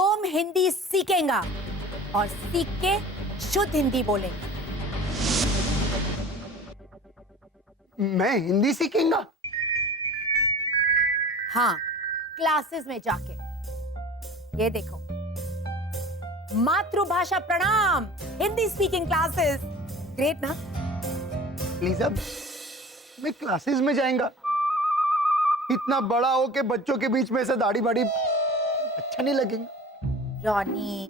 तुम हिंदी सीखेगा और सीख के शुद्ध हिंदी बोलेंगे। मैं हिंदी सीखेंगा? हाँ, क्लासेस में जाके। ये देखो, मातृभाषा प्रणाम, हिंदी स्पीकिंग क्लासेस। ग्रेट ना? प्लीज, अब मैं क्लासेस में जाएगा? इतना बड़ा हो के बच्चों के बीच में से दाढ़ी बाड़ी अच्छा नहीं लगेगा। रॉनी,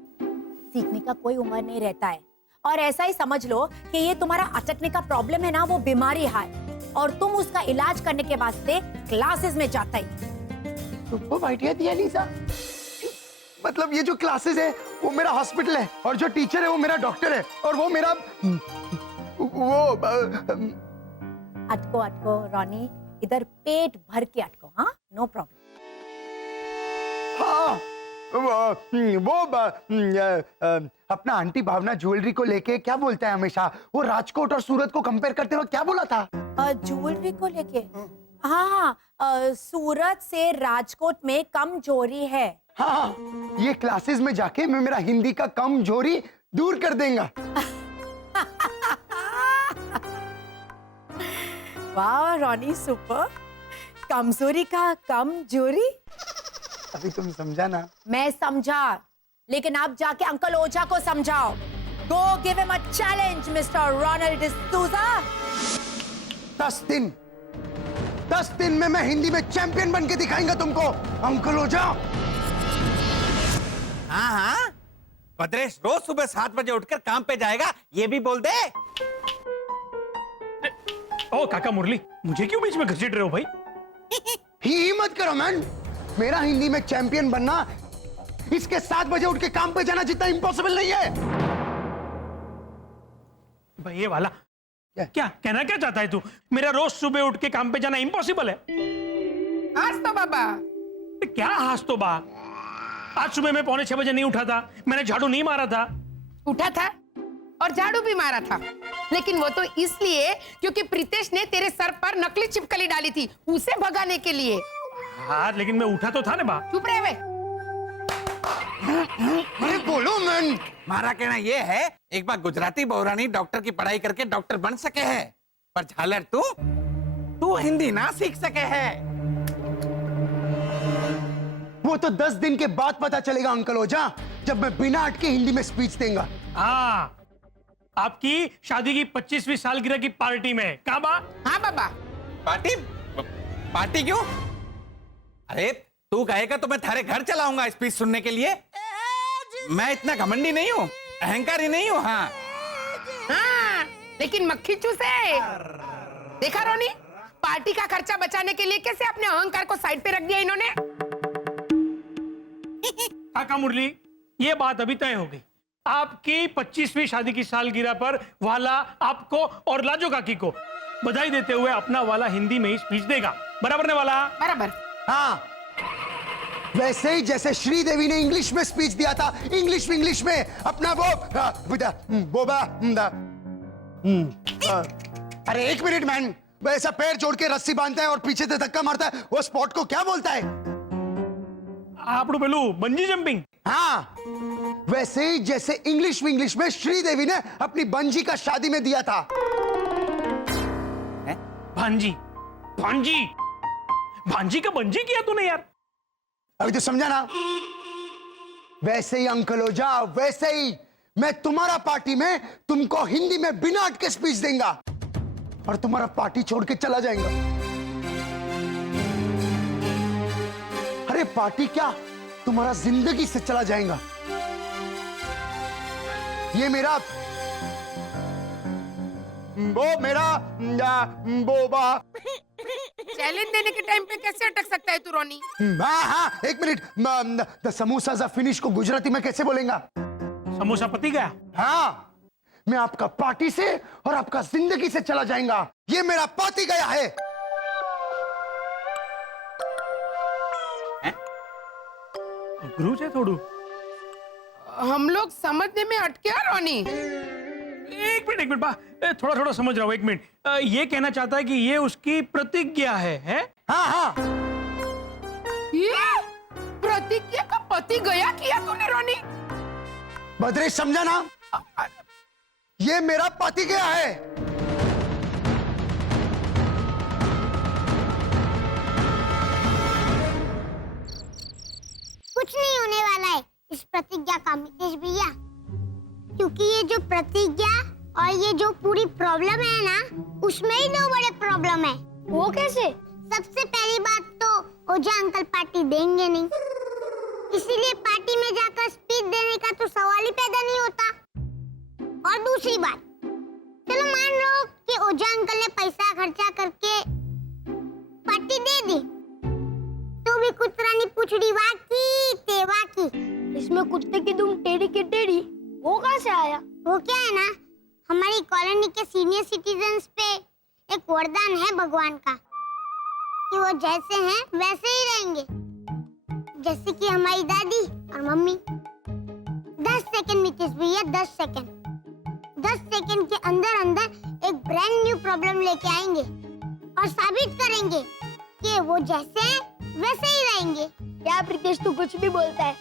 सीखने का कोई उम्र नहीं रहता है, और ऐसा ही समझ लो कि ये तुम्हारा अटकने का प्रॉब्लम है ना, वो बीमारी है, और तुम उसका इलाज करने के वास्ते क्लासेस में जाता ही। तो आइडिया दिया लीजा। मतलब ये जो क्लासेस है वो मेरा हॉस्पिटल है, और जो टीचर है वो मेरा डॉक्टर है, और वो मेरा वो अटको अटको रॉनी, इधर पेट भर के अटको। हाँ, नो प्रॉब्लम। हाँ, अपना आंटी भावना ज्वेलरी को लेके क्या बोलता है हमेशा? वो राजकोट और सूरत को कंपेयर करते हुए क्या बोला था? ज्वेलरी को लेके? हाँ, सूरत से राजकोट में कमजोरी है। हाँ, ये क्लासेस में जाके मैं मेरा हिंदी का कमजोरी दूर कर देगा। वाह रॉनी, सुपर। कमजोरी का कमजोरी? अभी तुम समझा ना? मैं समझा, लेकिन आप जाके अंकल ओझा को समझाओ। Go give him a challenge mister Ronald D'Souza. 10 दिन में मैं हिंदी में चैंपियन बन के दिखाएंगा तुमको, अंकल ओझा। हाँ हाँ, भद्रेश रोज सुबह 7 बजे उठकर काम पे जाएगा, ये भी बोल दे। ओ काका मुरली, मुझे क्यों बीच में घसीट रहे हो भाई? ही मत करो मैन। मेरा हिंदी में चैंपियन बनना इसके 7 बजे उठ के काम पे जाना जितना इम्पॉसिबल नहीं है। भाई ये वाला क्या कहना क्या चाहता है तू? मेरा रोज सुबह उठ के काम पे जाना इम्पॉसिबल है? आज तो बाबा। क्या हास तो बा? आज सुबह मैं 5:45 बजे नहीं उठा था, मैंने झाड़ू नहीं मारा था। उठा था और झाड़ू भी मारा था, लेकिन वो तो इसलिए क्योंकि प्रीतेश ने तेरे सर पर नकली छिपकली डाली थी, उसे भगाने के लिए। हाँ, लेकिन मैं उठा तो था ना बा। चुप रहे वे। अरे बोलो मैन। हमारा कहना ये है, एक बार गुजराती बहुरानी डॉक्टर की पढ़ाई करके डॉक्टर बन सके है, पर झालर तू हिंदी ना सीख सके है। वो तो 10 दिन के बाद पता चलेगा अंकल ओझा, जब मैं बिना अटके हिंदी में स्पीच देगा। हाँ, आपकी शादी की 25वीं सालगिरह की पार्टी में। कहाँ बा? हाँ बाबा। पार्टी क्यों? अरे तू कहेगा तो मैं थारे घर चलाऊंगा स्पीच सुनने के लिए। मैं इतना घमंडी नहीं हूँ, अहंकारी नहीं हूँ। हाँ हाँ, लेकिन मक्खी चूसे। देखा रोनी, पार्टी का खर्चा बचाने के लिए कैसे अपने अहंकार को साइड पे रख दिया इन्होंने। काका मुरली, ये बात अभी तय हो गई। आपकी 25वीं शादी की सालगिरह पर वाला आपको और लाजो काकी को बधाई देते हुए अपना वाला हिंदी में ही स्पीच देगा। बराबर ने वाला? बराबर। हाँ, वैसे ही जैसे श्रीदेवी ने इंग्लिश में स्पीच दिया था, इंग्लिश में अपना वो बोबा। अरे एक मिनट मैन, वैसा पैर जोड़ के रस्सी बांधता है और पीछे से धक्का मारता है, वो स्पॉट को क्या बोलता है? आप पेलू बंजी जंपिंग। हाँ, वैसे ही जैसे इंग्लिश में श्रीदेवी ने अपनी बंजी का शादी में दिया था। भांजी भांजी भांजी का बंजी किया तूने यार? अभी तो समझा ना? वैसे ही अंकल ओझा, वैसे ही मैं तुम्हारा पार्टी में तुमको हिंदी में बिना अटके स्पीच देगा, और तुम्हारा पार्टी छोड़ के चला जाएगा। अरे पार्टी क्या, तुम्हारा जिंदगी से चला जाएगा। ये मेरा बोबा। चैलेंज देने के टाइम पे कैसे अटक सकता है तू रोनी? हाँ, एक मिनट। द समोसा ज़ा फिनिश को गुजराती में कैसे बोलेगा? समोसा पति गया। हाँ, मैं आपका पार्टी से और आपका जिंदगी से चला जाएगा। ये मेरा पार्टी गया है। गुरु है थोड़ू। हम लोग समझने में अटके रोनी। एक मिनट बा, थोड़ा समझ रहा हूँ। एक मिनट, ये कहना चाहता है कि ये उसकी प्रतिज्ञा है? हाँ। ये प्रतिज्ञा का पति गया किया तूने रोनी। बद्री समझा ना, ये मेरा पति गया है। कुछ नहीं होने वाला है इस प्रतिज्ञा का मितेश भैया, क्योंकि ये जो प्रतिज्ञा और ये जो पूरी प्रॉब्लम है ना, उसमें ही दो बड़े प्रॉब्लम है। वो कैसे? सबसे पहली बात तो ओझा अंकल पार्टी देंगे नहीं, इसीलिए पार्टी में जाकर स्पीच देने का तो सवाल ही पैदा नहीं होता। और दूसरी बात, चलो मान लो कि ओझा अंकल ने पैसा खर्चा करके पार्टी दे दी, तो भी कुतरा ने पूछड़ी वाकी तेवा की। इसमें कुत्ते की दुम टेढ़ी की टेढ़ी, वो कहाँ से आया? वो क्या है ना, हमारी कॉलोनी के सीनियर सिटीजन्स पे एक वरदान है भगवान का कि वो जैसे हैं वैसे ही रहेंगे, जैसे कि हमारी दादी और मम्मी। 10 सेकंड मितेश भैया, 10 सेकंड। 10 सेकंड के अंदर अंदर एक ब्रांड न्यू प्रॉब्लम लेके आएंगे और साबित करेंगे कि वो जैसे हैं वैसे ही रहेंगे। क्या प्रीतेश, तू कुछ भी बोलता है,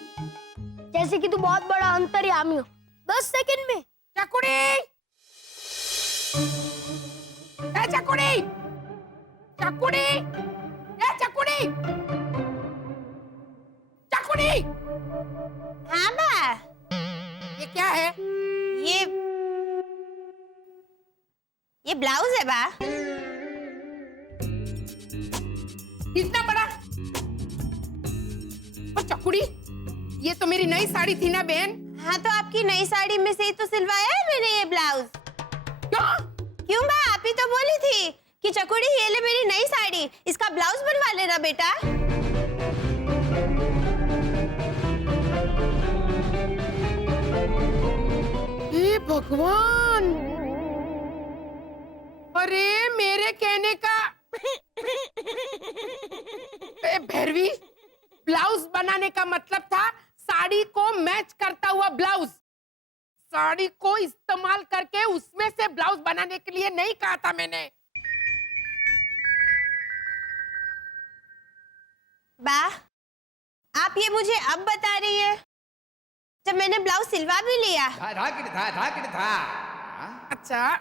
जैसे कि तू बहुत बड़ा अंतर्यामी हो। 10 सेकंड में चकुड़ी, ए चकुड़ी, चकुड़ी, ए चकुड़ी, चकुड़ी। हाँ बा, ये क्या है? ये ब्लाउज है बा। इतना बड़ा? और चकुड़ी, ये तो मेरी नई साड़ी थी ना बहन। हाँ तो आपकी नई साड़ी में से ही तो सिलवाया है मैंने ये ब्लाउज। क्या? क्यों बा, आप ही तो बोली थी कि चकुड़ी ये ले मेरी नई साड़ी, इसका ब्लाउज बनवा लेना बेटा। हे भगवान, अरे मेरे कहने का भैरवी, ब्लाउज बनाने का मतलब था साड़ी को मैच करता हुआ ब्लाउज। साड़ी को इस्तेमाल करके उसमें से ब्लाउज बनाने के लिए नहीं कहा था मैंने। बा, आप ये मुझे अब बता रही है जब मैंने ब्लाउज सिलवा भी लिया। अच्छा,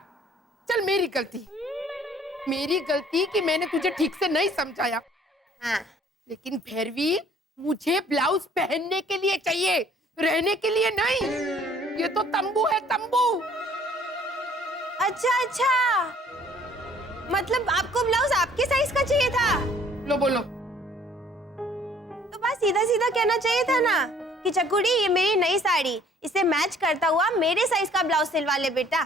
चल मेरी गलती कि मैंने तुझे ठीक से नहीं समझाया। हाँ, लेकिन भैरवी, मुझे ब्लाउज पहनने के लिए चाहिए, रहने के लिए नहीं। ये तो तंबू है, तंबू। अच्छा अच्छा, मतलब आपको ब्लाउज आपके साइज का चाहिए था? लो बोलो। तो बस सीधा सीधा कहना चाहिए था ना कि चकुड़ी ये मेरी नई साड़ी, इसे मैच करता हुआ मेरे साइज का ब्लाउज सिलवा ले बेटा।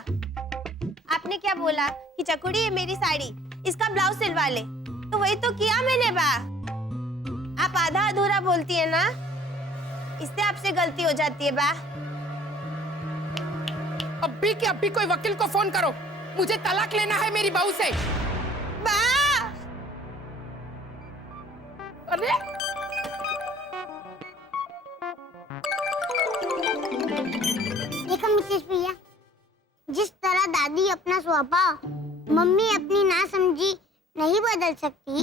आपने क्या बोला कि चकुड़ी ये मेरी साड़ी, इसका ब्लाउज सिलवा ले, तो वही तो किया मैंने बा। आप आधा अधूरा बोलती है ना, इससे आपसे गलती हो जाती है बा। अभी के अभी कोई वकील को फोन करो, मुझे तलाक लेना है मेरी बहू से। बा, अरे देखो मिसेस भैया, जिस तरह दादी अपना स्वभाव मम्मी अपनी नासमझी नहीं बदल सकती,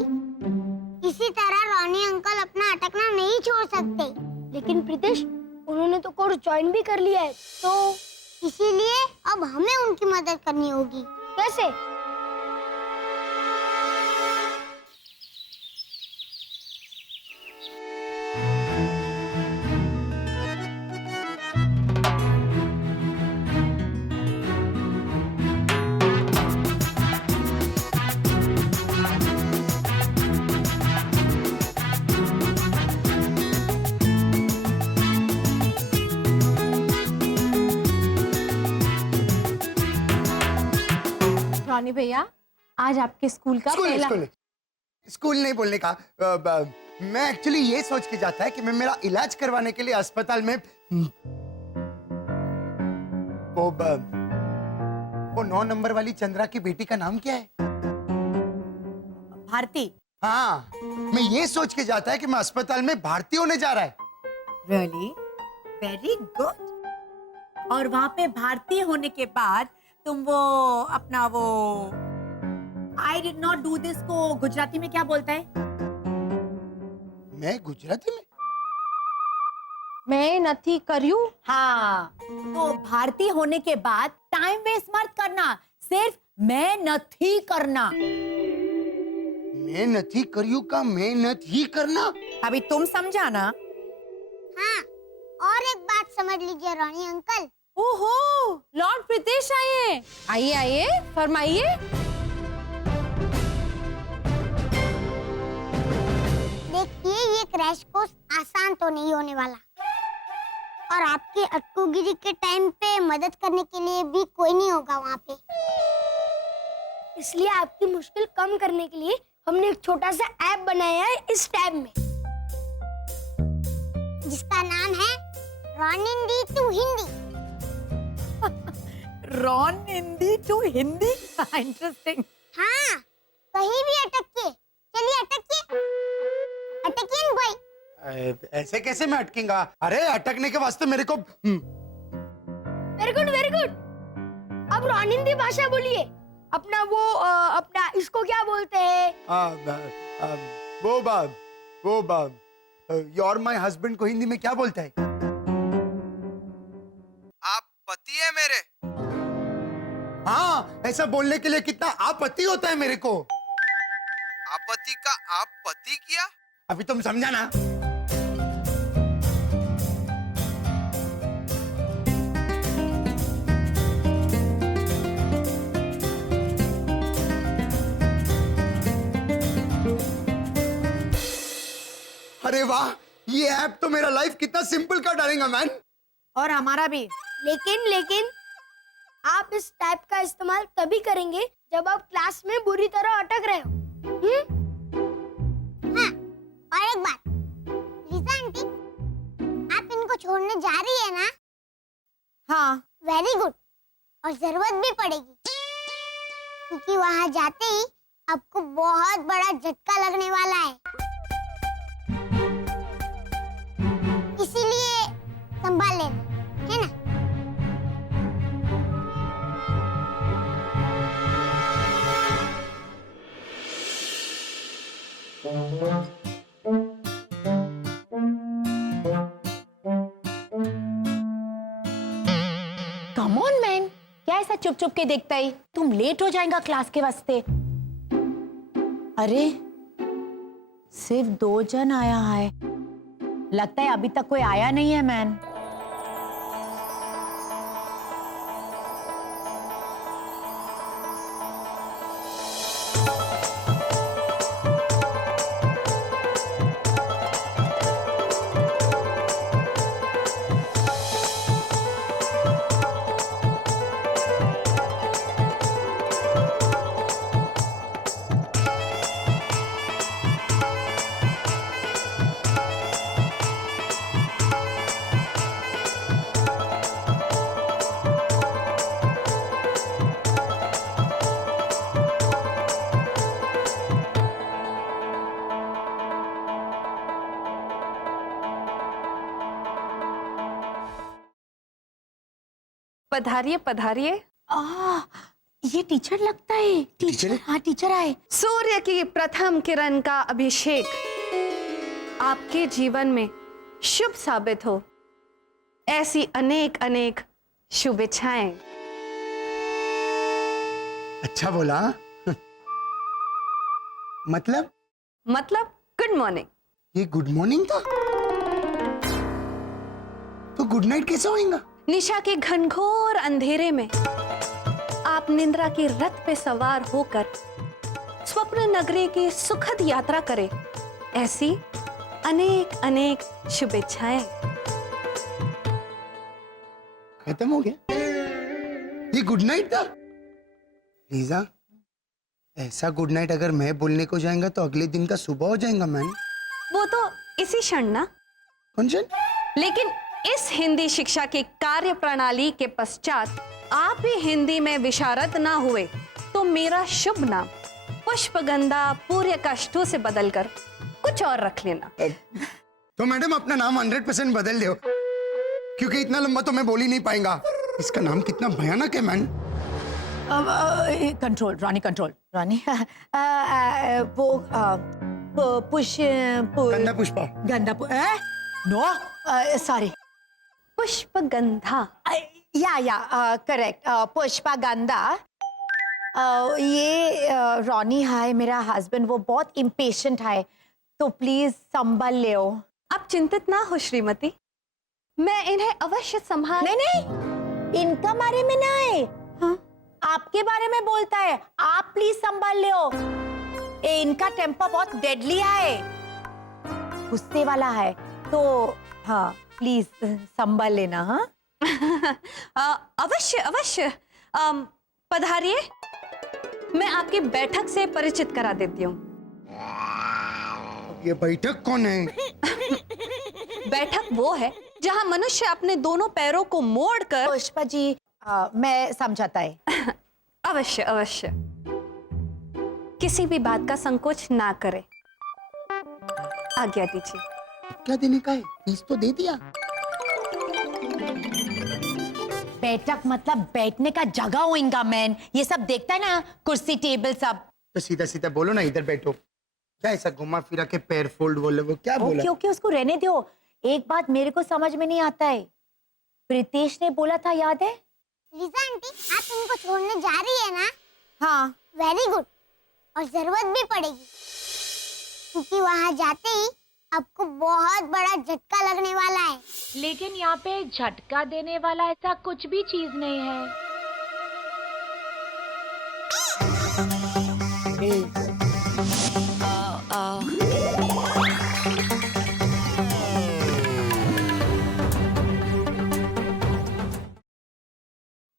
इसी तरह रोनी अंकल अपना अटकना नहीं छोड़ सकते। लेकिन प्रीतेश, उन्होंने तो कोर्स ज्वाइन भी कर लिया है, तो इसीलिए अब हमें उनकी मदद करनी होगी। कैसे? रोनी भैया, आज आपके स्कूल का पहला स्कूल नहीं बोलने का। मैं एक्चुअली ये सोच के जाता है कि मैं मेरा इलाज करवाने के लिए अस्पताल में वो 9 नंबर वाली चंद्रा की बेटी का नाम क्या है? भारती। हाँ, मैं ये सोच के जाता है कि मैं अस्पताल में भर्ती होने जा रहा है। रियली? Very good. और वहां पे भारतीय होने के बाद तुम वो अपना वो I did not do this को गुजराती में क्या बोलता है? मैं गुजराती में? मैं नथी करियो। हाँ, तो भारतीय होने के बाद टाइम वेस्ट मत करना, सिर्फ मैं नहीं करना। मैं नहीं करियो का मैं नहीं करना। अभी तुम समझा ना? हाँ, और एक बात समझ लीजिए रानी अंकल। ओहो, लॉर्ड प्रीतेश आए हैं। आइए आइए, फरमाइए। देखिए ये क्रैश कोर्स आसान तो नहीं होने वाला, और आपकी अटकूगिरी के टाइम पे मदद करने के लिए भी कोई नहीं होगा वहाँ पे। इसलिए आपकी मुश्किल कम करने के लिए हमने एक छोटा सा ऐप बनाया है इस टैब में, जिसका नाम है रॉनिंदी टू हिंदी। रॉन हिंदी टू हिंदी, इंटरेस्टिंग। हाँ, कहीं भी अटकिए, चलिए अटकिए, अटकिए न भाई। ऐसे कैसे मैं अटकेंगा? अरे अटकने के वास्ते मेरे को वेरी गुड वेरी गुड। अब रॉनिंदी भाषा बोलिए, अपना वो अपना इसको क्या बोलते हैं? वो योर माय हस्बैंड को हिंदी में क्या बोलता है? आप पति है मेरे। हाँ, ऐसा बोलने के लिए कितना आपत्ति होता है मेरे को। आपत्ति का आप पति किया। अभी तुम समझा ना? अरे वाह, ये ऐप तो मेरा लाइफ कितना सिंपल कर डालेगा मैन। और हमारा भी। लेकिन आप इस टाइप का इस्तेमाल तभी करेंगे जब आप क्लास में बुरी तरह अटक रहे हो। हाँ, और एक बात, लीजा आंटी, आप इनको छोड़ने जा रही है ना? हाँ, वेरी गुड, और जरूरत भी पड़ेगी, क्योंकि वहां जाते ही आपको बहुत बड़ा झटका लगने वाला है। इसीलिए संभाल लेना, है ना? कम ऑन मैन, क्या ऐसा चुप चुप के देखता ही? तुम लेट हो जाएगा क्लास के वास्ते। अरे सिर्फ 2 जन आया है, लगता है अभी तक कोई आया नहीं है मैन। पधारिए पधारिए। ये टीचर लगता है। टीचर? हाँ, टीचर आए। सूर्य की प्रथम किरण का अभिषेक आपके जीवन में शुभ साबित हो, ऐसी अनेक अनेक शुभेच्छाएं। अच्छा बोला। मतलब गुड मॉर्निंग। ये गुड मॉर्निंग था? तो गुड नाइट कैसे होएगा? निशा के घनघोर अंधेरे में आप निंद्रा की रथ पे सवार होकर स्वप्न नगरी की सुखद यात्रा करें, ऐसी अनेक अनेक शुभेच्छाएं। खत्म हो गया? ये गुड नाइट था? लीजा, ऐसा गुड नाइट अगर मैं बोलने को जाएगा तो अगले दिन का सुबह हो जाएगा मैन। वो तो इसी क्षण ना। कौन सी? लेकिन इस हिंदी शिक्षा की कार्य प्रणाली के पश्चात आप भी हिंदी में विशारद ना हुए तो मेरा शुभ नाम पुष्पगंधा पूर्य काष्ठों से बदलकर कुछ और रख लेना। तो मैडम अपना नाम 100% बदल दो, क्योंकि इतना लंबा तो मैं बोल ही नहीं पाएगा। इसका नाम कितना भयानक है मैन। कंट्रोल रानी, कंट्रोल रानी। वो गंदा पुष्पा। No sorry, Pushpagandha. या करेक्ट, पुष्पगंधा। ये रॉनी है मेरा हस्बैंड, वो बहुत इम्पेशेंट है, तो प्लीज संभल लो। आप चिंतित ना हो श्रीमती, मैं इन्हें अवश्य संभाल। नहीं नहीं, इनका बारे में ना है, हाँ? आपके बारे में बोलता है। आप प्लीज संभाल लो। इनका टेम्पर बहुत डेडली है, गुस्से वाला है, तो हाँ प्लीज संभाल लेना। हाँ अवश्य अवश्य। पधारिए, मैं आपकी बैठक से परिचित करा देती हूँ। ये बैठक कौन है? बैठक वो है जहाँ मनुष्य अपने दोनों पैरों को मोड़कर। पुष्पा जी, मैं समझाता है। अवश्य अवश्य, किसी भी बात का संकोच ना करे। आज्ञा दीजिए। क्या देने का है? फीस तो दे दिया। बैठक मतलब बैठने का जगह होगा मैन, ये सब देखता है ना, कुर्सी टेबल सब। तो सीधा सीधा बोलो ना, इधर बैठो। क्या ऐसा घुमा फिरा के पैर फोल्ड बोले? वो क्या बोला? क्योंकि उसको रहने दो। एक बात मेरे को समझ में नहीं आता है, प्रीतेश ने बोला था, याद है? लीजा आंटी, आप इनको छोड़ने जा रही है ना? हाँ। वेरी गुड, और जरूरत भी पड़ेगी, क्योंकि वहाँ जाते ही आपको बहुत बड़ा झटका लगने वाला है। लेकिन यहाँ पे झटका देने वाला ऐसा कुछ भी चीज नहीं है।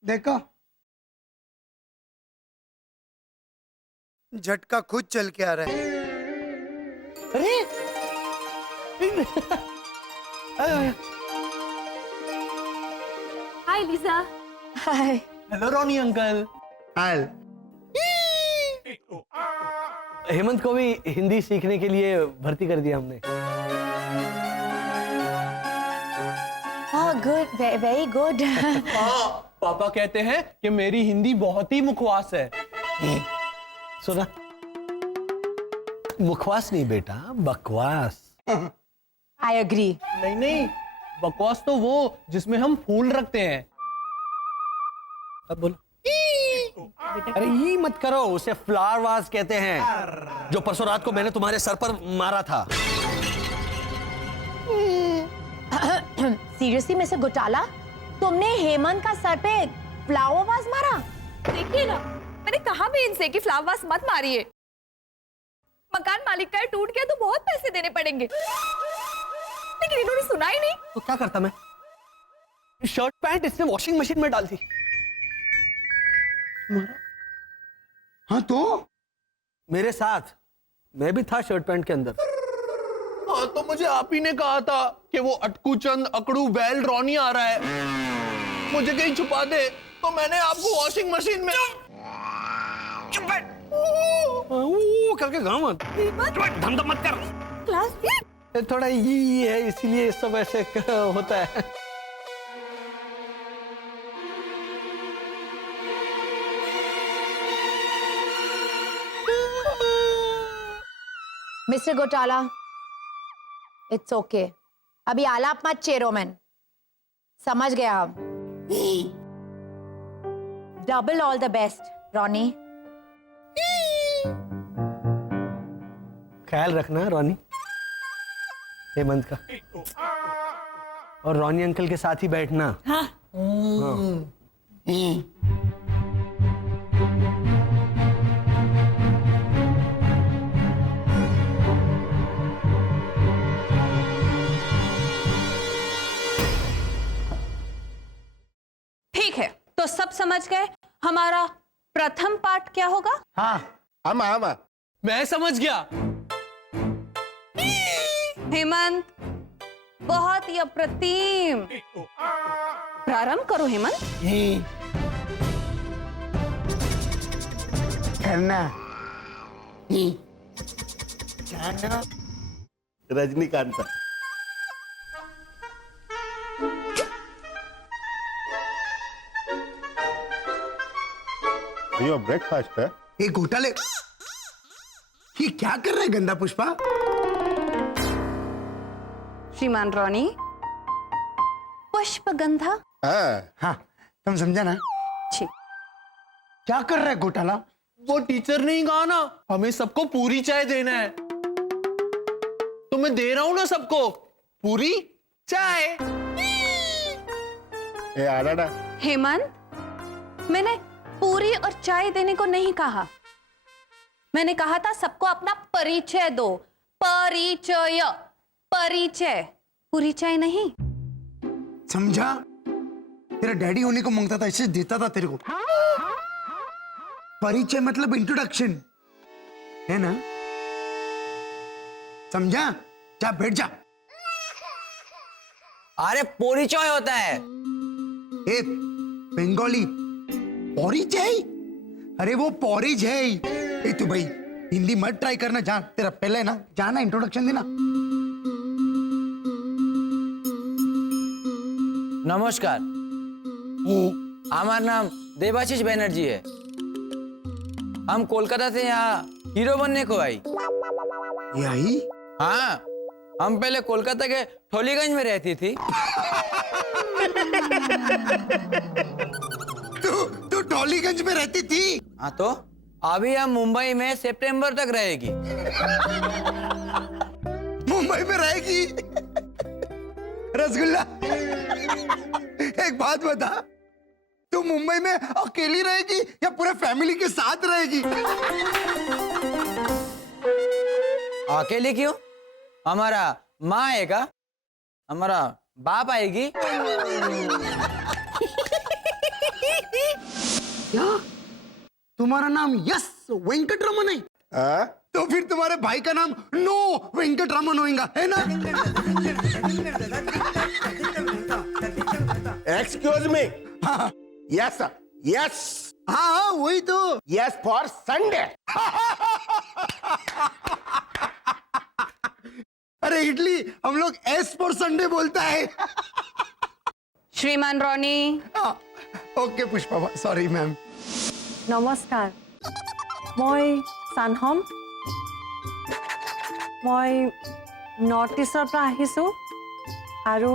देखो, झटका खुद चल के आ रहा है। हाय लीजा। हाय। हेलो रोनी अंकल। हाल। हेमंत को भी हिंदी सीखने के लिए भर्ती कर दिया हमने। Good, very good. पापा कहते हैं कि मेरी हिंदी बहुत ही मुखवास है। सुना? मुखवास नहीं बेटा, बकवास। I agree. नहीं नहीं, बकवास तो वो जिसमें हम फूल रखते हैं। अब बोलो। अरे ये मत करो, उसे फ्लावर वास कहते हैं, जो परसों रात को मैंने तुम्हारे सर पर मारा था। सीरियसली मिस्टर घोटाला, तुमने हेमंत का सर पे फ्लावर वास मारा? देखिए ना, मैंने कहा भी इनसे कि फ्लावर वास मत मारिए। मकान मालिक का टूट गया तो बहुत पैसे देने पड़ेंगे, लेकिन इन्होंने सुना ही नहीं। तो क्या करता मैं? शर्ट पैंट इसने वॉशिंग मशीन में डाल दी। हाँ तो मेरे साथ मैं भी था शर्ट पैंट के अंदर। हाँ तो मुझे आप ही ने कहा था कि वो अटकू चंद अकड़ू बैल रॉनी आ रहा है, मुझे कहीं छुपा दे, तो मैंने आपको वॉशिंग मशीन में चुप बैठ करके गाँव धम धम मत कर। क्लास थोड़ा ये है, इसीलिए सब ऐसे होता है। मिस्टर घोटाला, इट्स ओके, अभी आलाप मत चेरो मैन, समझ गया हम। Double all the best Ronnie. ख्याल रखना रॉनी, हेमंत का, और रॉनी अंकल के साथ ही बैठना। हाँ। ठीक है, तो सब समझ गए हमारा प्रथम पाठ क्या होगा? हाँ, मैं समझ गया। हेमंत, बहुत ही अप्रतिम। प्रारंभ करो हेमंत। करना। रजनीकांत सर। भैया ब्रेकफास्ट है। ये घोटाले, ये क्या कर रहे हैं गंदा पुष्पा? श्रीमान रॉनी, पुष्पगंधा। हाँ, तुम समझा ना? ठीक। क्या कर रहा है घोटाला? वो टीचर ने ही कहा ना हमें सबको पूरी चाय देना है, तो मैं दे रहा हूं ना सबको पूरी चाय। ए आड़ा हेमंत, मैंने पूरी और चाय देने को नहीं कहा। मैंने कहा था सबको अपना परिचय दो। परिचय, परिचय, पूरी चाय नहीं। समझा? तेरा डैडी होने को मांगता था, इससे देता था तेरे को। परिचय मतलब इंट्रोडक्शन है ना? समझा? जा बैठ जा। अरे परिचय होता है। ए बंगाली परिचय? अरे वो पॉरिज है। ए तू भाई हिंदी मत ट्राई करना, जा तेरा पहले है ना, जाना इंट्रोडक्शन देना। नमस्कार, हमारा नाम देवाशीष बनर्जी है। हम कोलकाता से यहाँ हीरो बनने को आई। ये आई? हाँ, हम पहले कोलकाता के ठोलीगंज में रहती थी। तू टॉलीगंज में रहती थी? हाँ, तो अभी हम मुंबई में सितंबर तक रहेगी। मुंबई में रहेगी? रसगुल्ला, एक बात बता, तू मुंबई में अकेली रहेगी या पूरे फैमिली के साथ रहेगी? अकेले क्यों? हमारा माँ आएगा, हमारा बाप आएगी। क्या तुम्हारा नाम यस वेंकटरमन है? तो फिर तुम्हारे भाई का नाम नो वेंकटरमन होगा, है ना? Excuse me. हाँ यस यस हाँ, वही तो। Yes for Sunday. अरे इडली, हम लोग एस फॉर संडे बोलता है। श्रीमान Ronnie. Okay Pushpa, sorry ma'am. नमस्कार, मैं सानहम, मैं नॉर्थ ईस्टर পৰা আহিছো আৰু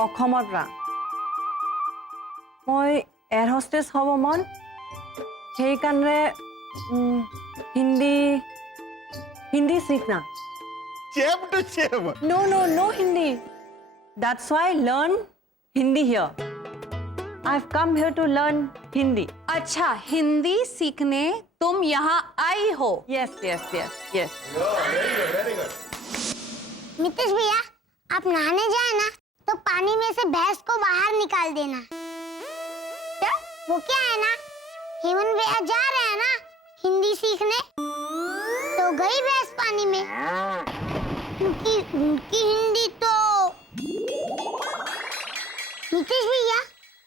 অসমৰ পৰা। মই এয়াৰ হোষ্টেছ হ'ব মন, সেইকাৰণে হিন্দী सीखना। चेप टू चेप। No Hindi. That's why I learn Hindi here. I've come here to learn Hindi. अच्छा, हिंदी सीखने तुम यहाँ आई हो? Yes. नीतीश भैया, आप नहाने जाए ना तो पानी में से भैंस को बाहर निकाल देना। क्या? वो क्या है ना, हेमंत भैया जा रहे हैं ना हिंदी सीखने, तो गई भैंस पानी में, क्योंकि उनकी हिंदी तो। नीतीश भैया,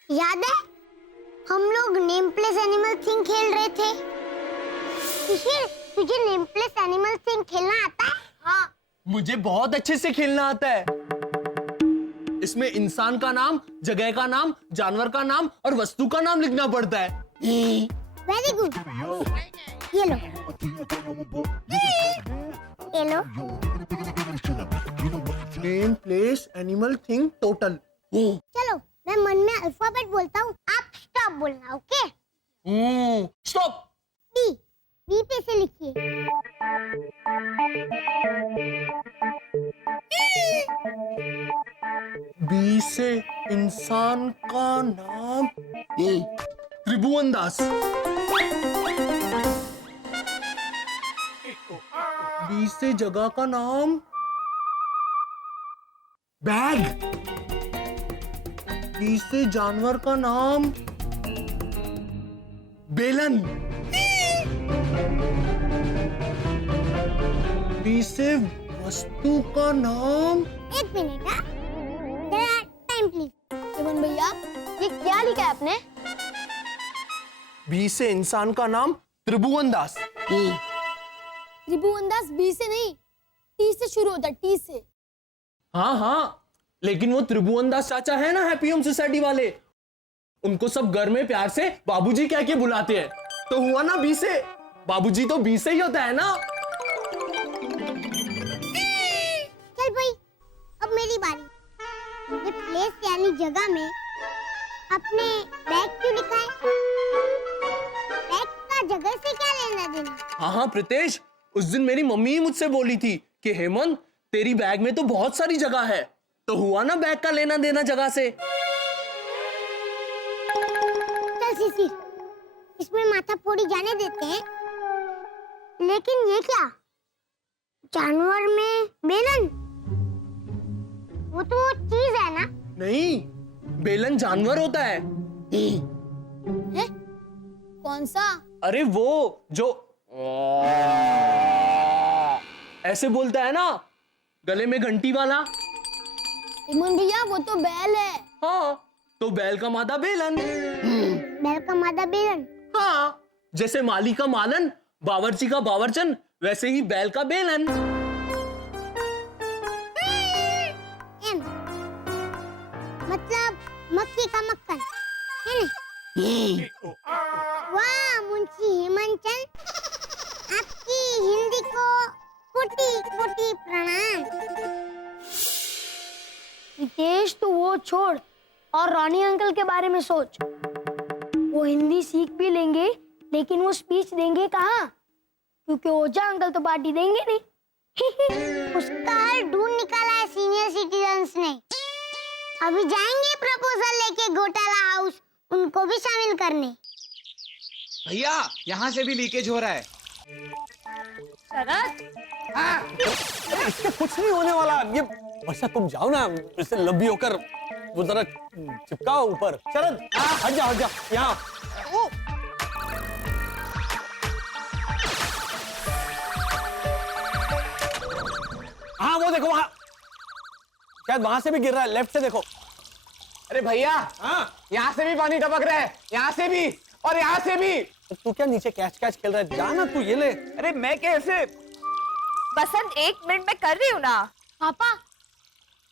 याद है हम लोग नेम प्लेस एनिमल थिंग खेल रहे थे? तुझे नेम प्लेस एनिमल थिंग खेलना आता है? हाँ, मुझे बहुत अच्छे से खेलना आता है। इसमें इंसान का नाम, जगह का नाम, जानवर का नाम और वस्तु का नाम लिखना पड़ता है। Very good. ये लो, ये लो। Name place animal thing total. चलो, मैं मन में अल्फाबेट बोलता हूँ, आप स्टॉप बोलना, ओके? स्टॉप। बी, बी पे से लिखिए। बी से इंसान का नाम त्रिभुवन दास। बी से जगह का नाम बैग। बी से जानवर का नाम बेलन। बी से वस्तु का नाम। एक मिनट, टाइम प्लीज। हेमंत भैया, ये क्या लिखा है आपने? बी से इंसान का नाम त्रिभुवन दास। त्रिभुवन दास बी से नहीं, टी से शुरू होता है, टी से। हाँ, लेकिन वो त्रिभुवन दास चाचा है ना हैप्पी होम सोसाइटी वाले, उनको सब घर में प्यार से बाबूजी कह के बुलाते हैं, तो हुआ ना बी से। बाबूजी तो बी से ही होता है ना। चल भाई, अब मेरी बारी। ये प्लेस यानी जगह में अपने बैग क्यों लिखा है? बैग का जगह से क्या लेना देना? हाँ प्रीतेश, उस दिन मेरी मम्मी ही मुझसे बोली थी कि हेमंत तेरी बैग में तो बहुत सारी जगह है, तो हुआ ना बैग का लेना देना जगह से। चल शिशिर, इसमें माथा फोड़ी जाने देते हैं। लेकिन ये क्या? जानवर में बेलन? वो तो चीज है ना? नहीं, बेलन जानवर होता है। है? कौन सा? अरे वो जो ऐसे बोलता है ना, गले में घंटी वाला। इमन भैया वो तो बैल है। हाँ, तो बैल का मादा बेलन। बैल का मादा बेलन। हाँ, जैसे माली का मालन, बावर्ची का बावर्चन, वैसे ही बैल का बेलन। मतलब मक्खी का मक्खन है ना? वाह मुंशी हेमंत चंद, आपकी हिंदी को कोटि कोटि प्रणाम। रितेश तो वो छोड़ और रॉनी अंकल के बारे में सोच। वो हिंदी सीख भी लेंगे लेकिन वो स्पीच देंगे कहाँ? क्योंकि ओझा अंकल तो पार्टी देंगे नहीं। उसका हर ढूंढ निकाला है सीनियर सिटीजन्स ने। अभी जाएंगे प्रपोजल लेके घोटाला हाउस उनको भी शामिल करने। भैया यहाँ से भी लीकेज हो रहा है। शरद, इससे कुछ नहीं होने वाला। ये वर्षा तुम जाओ ना, इससे लंबी होकर वो जरा चिपकाओ ऊपर। शरद हट जा यहाँ। हाँ वो देखो वहाँ, शायद वहां से भी गिर रहा है। लेफ्ट से देखो। अरे भैया, हाँ यहाँ से भी पानी टपक रहा है, यहाँ से भी और यहाँ से भी। तू क्या नीचे कैच कैच खेल रहा है? जाना तू ये ले। अरे मैं कैसे? बसंत 1 मिनट में कर रही हूँ ना। पापा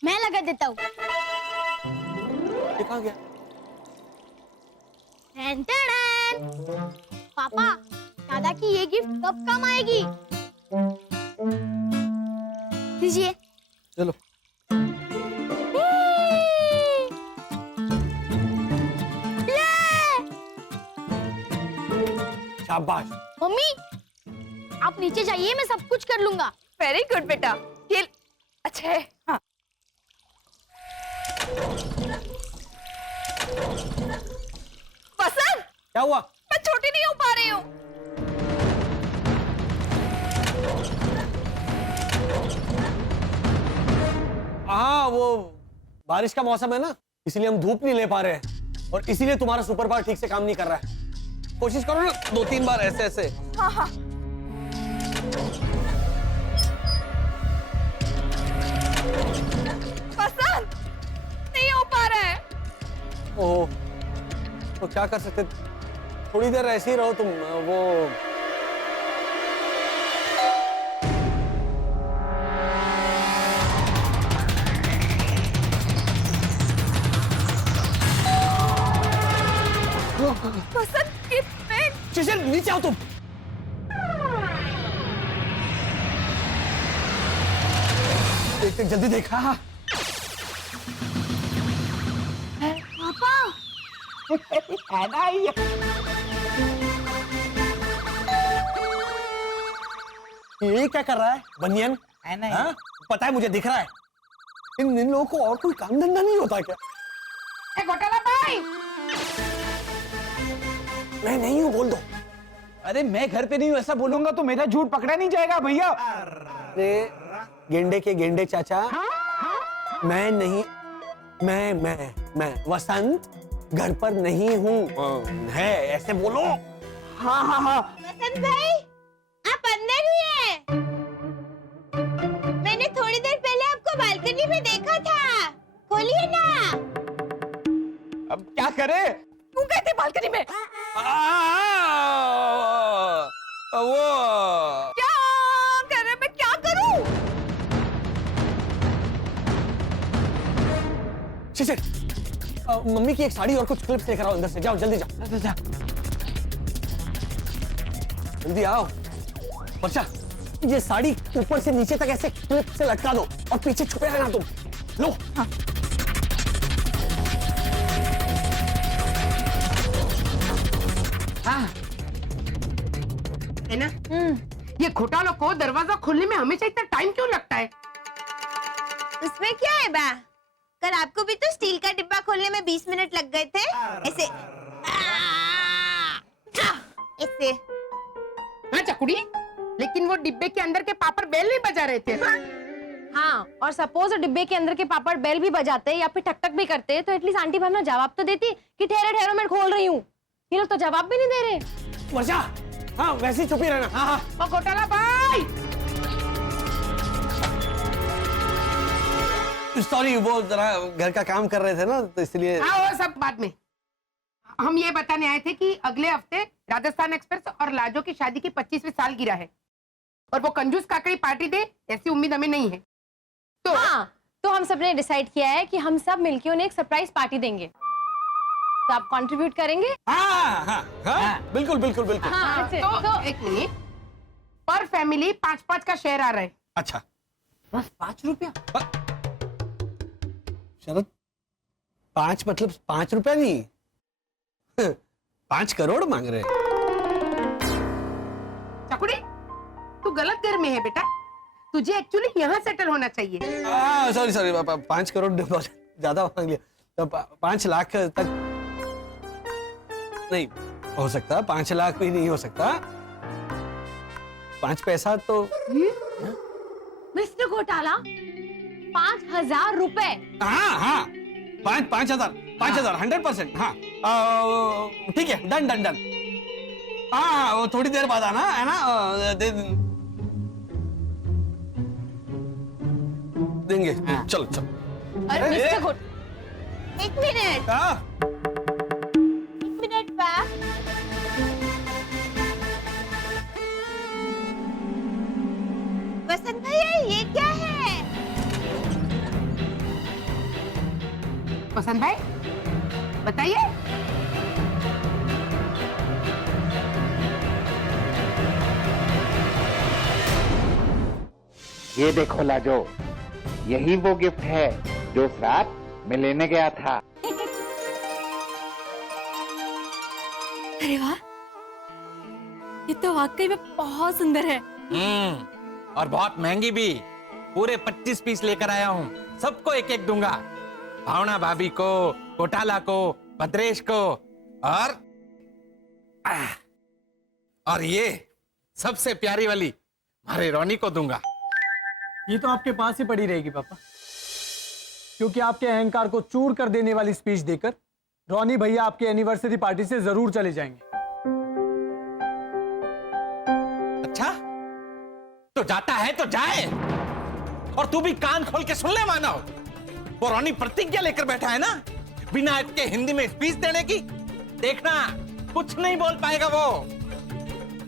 मैं लगा देता हूँ। कहाँ गया? पापा दादा की ये गिफ्ट कब काम आएगी? दीजिए। चलो। शाबाश। मम्मी आप नीचे जाइए, मैं सब कुछ कर लूंगा। वेरी गुड बेटा, ये अच्छा है। हाँ। बसंत, क्या हुआ? मैं छोटी नहीं हो पा रही हूँ। हाँ वो बारिश का मौसम है ना, इसीलिए हम धूप नहीं ले पा रहे हैं और इसीलिए तुम्हारा सुपर पावर ठीक से काम नहीं कर रहा है। कोशिश करो ना 2-3 बार ऐसे ऐसे। हाँ हाँ। बसंत नहीं हो पा रहा है। ओह, तो क्या कर सकते? थोड़ी देर ऐसे ही रहो तुम। वो बसंत शिशिर नीचे आओ तुम। देख जल्दी देखा। पापा ये क्या कर रहा है? बनियन हाँ? पता है मुझे, दिख रहा है। इन लोगों को और कोई काम धंधा नहीं होता क्या? घोटाला भाई, मैं नहीं हूँ, बोल दो। अरे मैं घर पे नहीं हूँ ऐसा बोलूंगा तो मेरा झूठ पकड़ा नहीं जाएगा भैया। अरे गेंडे के गेंडे चाचा, मैं नहीं, मैं वसंत घर पर नहीं हूँ। है ऐसे बोलो। हाँ। वसंत भाई आप अंदर ही हैं। मैंने थोड़ी देर पहले आपको बालकनी में देखा था, खोलिए ना। अब क्या करे? तू गए थे बालकनी में? वो क्या करे? मैं क्या करूं? शिशिर, मम्मी की एक साड़ी और कुछ क्लिप्स लेकर आओ अंदर से। जाओ जल्दी जाओ। जल्दी आओ। वर्षा, ये साड़ी ऊपर से नीचे तक ऐसे क्लिप से लटका दो और पीछे छुपे रहना तुम। लो। हाँ। हाँ है ना? ये घोटालों को दरवाजा खोलने में हमेशा इतना टाइम क्यों लगता है? उसमें क्या है बा? कल आपको भी तो स्टील का डिब्बा खोलने में 20 मिनट लग गए थे। ऐसे ऐसे। हाँ चकुड़ी, लेकिन वो डिब्बे के अंदर के पापड़ बेल नहीं बजा रहे थे। हाँ, और सपोज डिब्बे के अंदर के पापड़ बेल भी बजाते या फिर टक टक भी करते तो एटलीस्ट आंटी भावना जवाब तो देती कि ठहरो ठहरो मैं खोल रही हूँ। ये लोग तो जवाब भी नहीं दे रहे। वर्षा, हाँ वैसे ही चुप ही रहना। हाँ हाँ। ओ घोटाला भाई, सॉरी, वो जरा घर का काम कर रहे थे ना तो इसलिए। हाँ वो सब बाद में। हम ये बताने आए थे कि अगले हफ्ते राजस्थान एक्सप्रेस और लाजो की शादी की 25वीं सालगिरह है और वो कंजूस काकड़ी पार्टी दे ऐसी उम्मीद हमें नहीं है। तो हाँ, तो हम सब ने डिसाइड किया है कि हम सब मिलके उन्हें एक सरप्राइज पार्टी देंगे। तो आप कंट्रीब्यूट करेंगे? हाँ हाँ हाँ, बिल्कुल बिल्कुल बिल्कुल। हाँ, तो एक मिनट, पर फैमिली 5-5 का शेयर आ रहा है। अच्छा, बस 5 रुपया? शरद, 5 मतलब 5 रुपया नहीं, 5 करोड़ मांग रहे हैं। चकुड़ी, तू गलत घर में है बेटा, तुझे एक्चुअली यहाँ सेटल होना चाहिए। सॉरी सॉरी, 5 करोड़ ज्यादा मांग लिया। तो 5 लाख तक नहीं हो सकता, 5 लाख भी नहीं हो सकता, 5 पैसा तो। मिस्टर घोटाला, 5,000 रुपए। हाँ हाँ, 5,000 100%। हाँ ठीक है, डन डन डन। हाँ वो थोड़ी देर बाद आना है ना, देंगे। चलो चलो। अरे मिस्टर एक मिनट, हाँ एक मिनट बा। वसंत भैया, ये क्या है? वसंत भाई बताइए। ये देखो लाजो, यही वो गिफ्ट है जो उस रात मैं लेने गया था। अरे वाह, ये तो वाकई में बहुत सुंदर है। और बहुत महंगी भी। पूरे 25 पीस लेकर आया हूँ, सबको एक एक दूंगा। भावना भाभी को, घोटाला को, भद्रेश को और ये सबसे प्यारी वाली हमारे रोनी को दूंगा। ये तो आपके पास ही पड़ी रहेगी पापा, क्योंकि आपके अहंकार को चूर कर देने वाली स्पीच देकर रोनी भैया आपके एनिवर्सरी पार्टी से जरूर चले जाएंगे। अच्छा, तो जाता है तो जाए, और तू भी कान खोल के सुन ले मानव। वो रोनी प्रतिज्ञा लेकर बैठा है ना, बिना इसके हिंदी में स्पीच देने की। देखना, कुछ नहीं बोल पाएगा वो,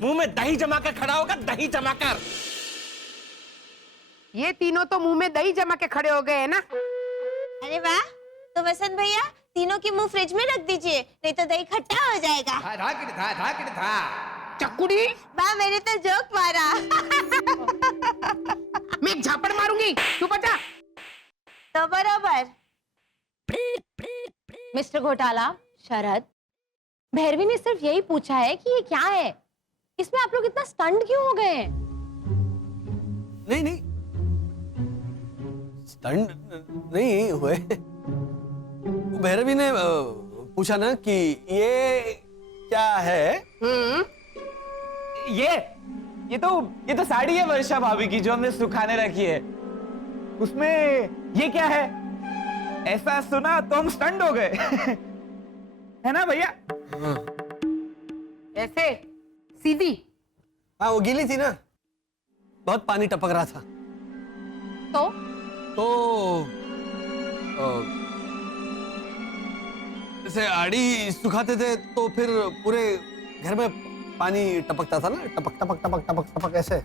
मुंह में दही जमा कर खड़ा होगा, दही जमा कर। ये तीनों तो मुंह में दही जमा के खड़े हो गए हैं ना। अरे वाह, तो वसंत भैया तीनों की मुंह फ्रिज में रख दीजिए, नहीं तो दही खट्टा हो जाएगा। चकुड़ी, बा मैंने तो जोक मारा। मैं एक झापड़ मारूंगी, तू बचा। तो बराबर। मिस्टर घोटाला, शरद, भैरवी ने सिर्फ यही पूछा है कि ये क्या है, इसमें आप लोग इतना स्टंट क्यों हो गए हैं? नहीं नहीं, स्टंट नहीं हुए। भैरवी ने पूछा ना कि ये क्या है। ये तो साड़ी है वर्षा भाभी की, जो हमने सुखाने रखी है। उसमें ये क्या है? ऐसा सुना तो हम स्टंट हो गए। है ना भैया? ऐसे सीधी। हाँ वो गीली थी ना, बहुत पानी टपक रहा था। तो जैसे आड़ी सुखाते थे तो फिर पूरे घर में पानी टपकता था ना, टपक टपक टपक टपक टपक ऐसे।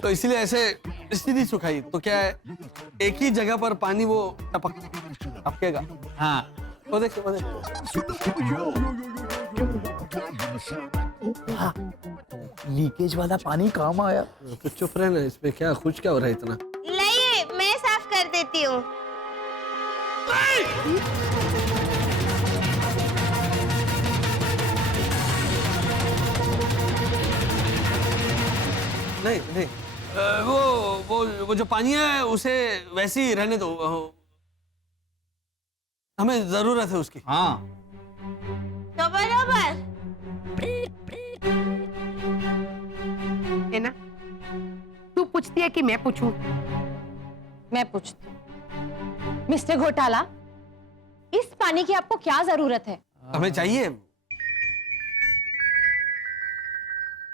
तो इसीलिए ऐसे सीधी सुखाई, तो क्या है, एक ही जगह पर पानी वो टपकेगा। हाँ वो देख, वो देख। लीकेज वाला पानी काम आया। तो चुप रहना, इसमें क्या खुश क्या हो रहा है इतना? लाइए, मैं साफ कर देती हूँ। नहीं नहीं वो जो पानी है उसे वैसे ही रहने दो। हमें जरूरत है उसकी। हाँ तो बराबर है ना? तू पूछती है कि मैं पूछूं? मैं पूछती हूँ, मिस्टर घोटाला, इस पानी की आपको क्या जरूरत है? हमें चाहिए।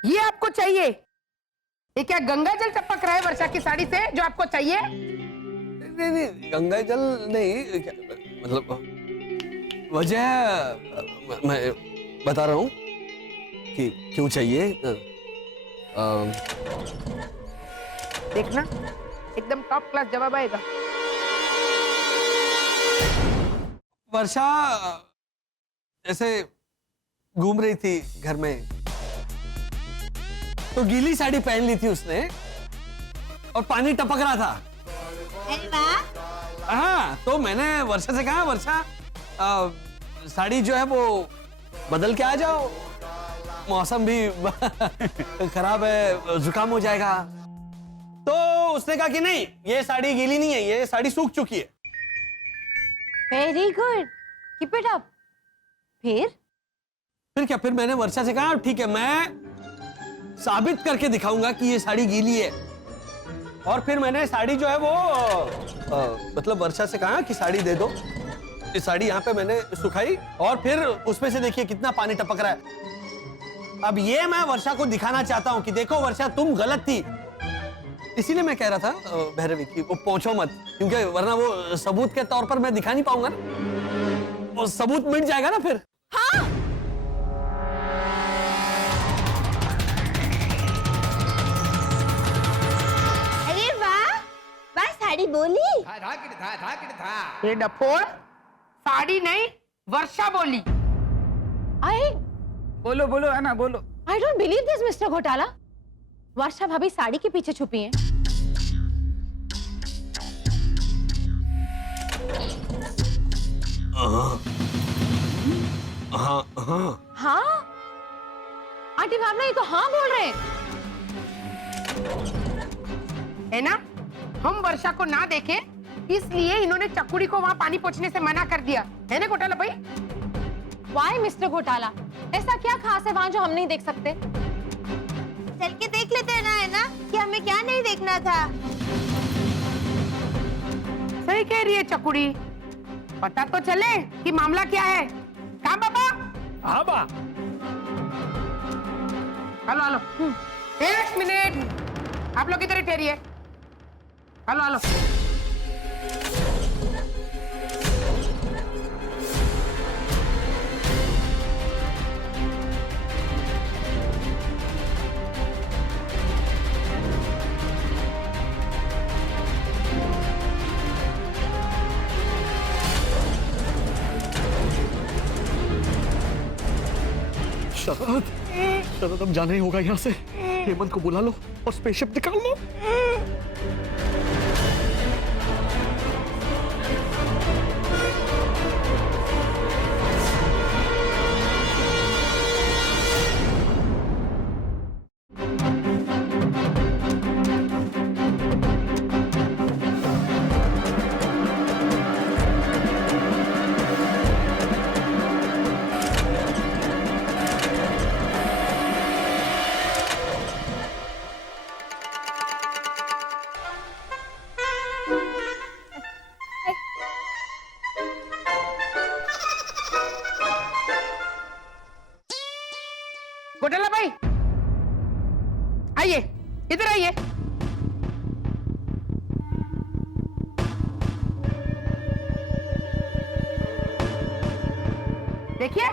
ये आपको चाहिए? ये क्या गंगा जल टपक रहा है वर्षा की साड़ी से जो आपको चाहिए? नहीं नहीं गंगा जल नहीं, मतलब वजह मैं बता रहा हूँ कि क्यों चाहिए। देखना एकदम टॉप क्लास जवाब आएगा। वर्षा ऐसे घूम रही थी घर में, तो गीली साड़ी पहन ली थी उसने और पानी टपक रहा था। अरे वाह। हाँ, तो मैंने वर्षा से कहा, वर्षा साड़ी जो है वो बदल के आ जाओ, मौसम भी खराब है, जुकाम हो जाएगा। तो उसने कहा कि नहीं, ये साड़ी गीली नहीं है, ये साड़ी सूख चुकी है। Very good, keep it up. फिर क्या? फिर मैंने वर्षा से कहा ठीक है, मैं साबित करके दिखाऊंगा कि ये साड़ी गीली है। और फिर मैंने साड़ी जो है वो मतलब वर्षा से कहा कि साड़ी दे दो। ये साड़ी यहाँ पे मैंने सुखाई और फिर उसमें से देखिए कितना पानी टपक रहा है। अब ये मैं वर्षा को दिखाना चाहता हूँ कि देखो वर्षा, तुम गलत थी। इसीलिए मैं कह रहा था भैरवी कि वो पहुंचो मत, क्योंकि वरना वो सबूत के तौर पर मैं दिखा नहीं पाऊंगा ना, वो सबूत मिट जाएगा ना फिर। हाँ, अरे वाह वाह, साड़ी बोली। ये डफोड़, साड़ी नहीं वर्षा बोली। बोलो बोलो है ना, बोलो। I don't believe this mister घोटाला। वर्षा भाभी साड़ी के पीछे छुपी हैं। हाँ हाँ हाँ, आंटी भावना ये तो हाँ बोल रहे हैं। है ना? हम वर्षा को ना देखे इसलिए इन्होंने चकुड़ी को वहां पानी पहुंचने से मना कर दिया, है ना घोटाला भाई? वाई मिस्टर घोटाला, ऐसा क्या खास है वहां जो हम नहीं देख सकते? चल के देख लेते हैं ना, है ना, कि हमें क्या नहीं देखना था। सही कह रही है चकुड़ी, पता तो चले कि मामला क्या है। कहाँ बाबा? हाँ बा। हेलो हेलो, 1 मिनट, आप लोग इधर ही ठहरिए। हेलो हेलो, शरद अब जाना ही होगा यहाँ से। हेमंत को बुला लो और स्पेसशिप निकाल लो। घोटाला भाई आइए, इधर आइए। देखिए,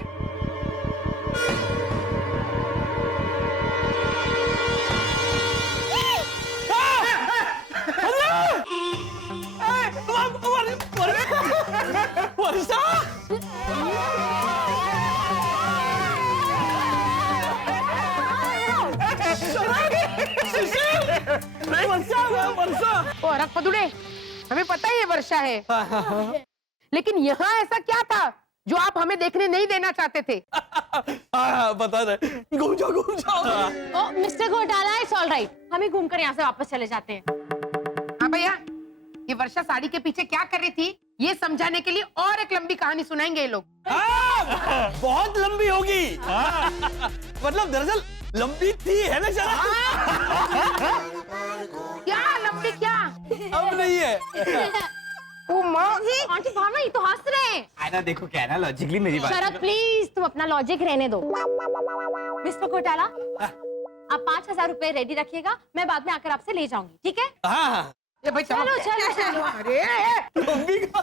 वर्षा, वर्षा। ओ अरक पदुड़े, हमें पता ही है वर्षा है, लेकिन यहाँ ऐसा क्या था जो आप हमें देखने नहीं देना चाहते थे। पता नहीं, घूम जाओ ओ मिस्टर घोटाला, इट्स ऑल राइट, हम ही घूमकर यहाँ से वापस चले जाते हैं। हाँ भैया, ये वर्षा साड़ी के पीछे क्या कर रही थी, ये समझाने के लिए और एक लंबी कहानी सुनाएंगे ये लोग। बहुत लंबी होगी। मतलब दरअसल लंबी थी, है ना शरा? क्या लंबी, क्या अब नहीं है। ओ माँ, आंटी भावना, ये तो हंस रहे हैं। आना देखो क्या है ना, लॉजिकली मेरी बात। शरद प्लीज, तुम अपना लॉजिक रहने दो। मिस्टर घोटाला, आप 5,000 रुपए रेडी रखिएगा, मैं बाद में आकर आपसे ले जाऊंगी, ठीक है? हाँ, ये भाई चलो चलो चलो। अरे लंबी का